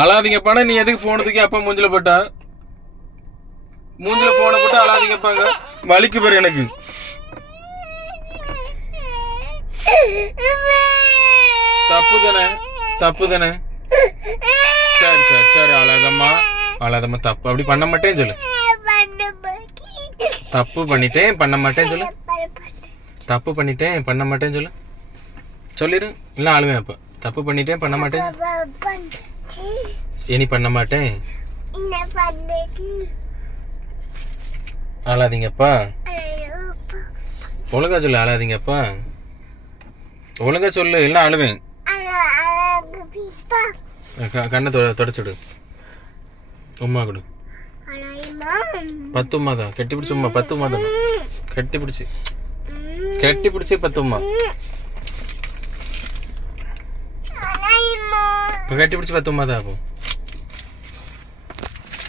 அழாதீங்கப்பானா நீ எதுக்கு போன தூக்கி அப்பா மூஞ்சில போட்டா? மூஞ்சில போன போட்டு அழாதீங்கப்பாங்க வலிக்கு பாரு எனக்கு. தப்பு தானே தப்பு தானே சரி சரி சரி அழாதம்மா. அழாதம்மா தப்பு. அப்படி பண்ண மாட்டேன்னு சொல்லு. தப்பு பண்ணிட்டேன் பண்ண மாட்டேன்னு சொல்லு. தப்பு பண்ணிட்டேன் பண்ண மாட்டேன்னு சொல்லு. சொல்லிடு இல்லை ஆளுவேன் அப்போ தப்பு பண்ணிட்டேன் பண்ண மாட்டேன். இனி பண்ண மாட்டேன். அழாதீங்கப்பா. ஒழுங்கா சொல்லு அழாதீங்கப்பா. ஒழுங்கா சொல்லு இல்லை அழுவேன். கண்ணை தொட தொடச்சுடு. உமா கொடு. பத்து உமா தான் கட்டி பிடிச்சி உமா பத்து உமா தான் கட்டி பிடிச்சி கட்டி பிடிச்சி பத்து உமா இப்போ கட்டி பிடிச்சி பத்து உமா தான் ஆகும்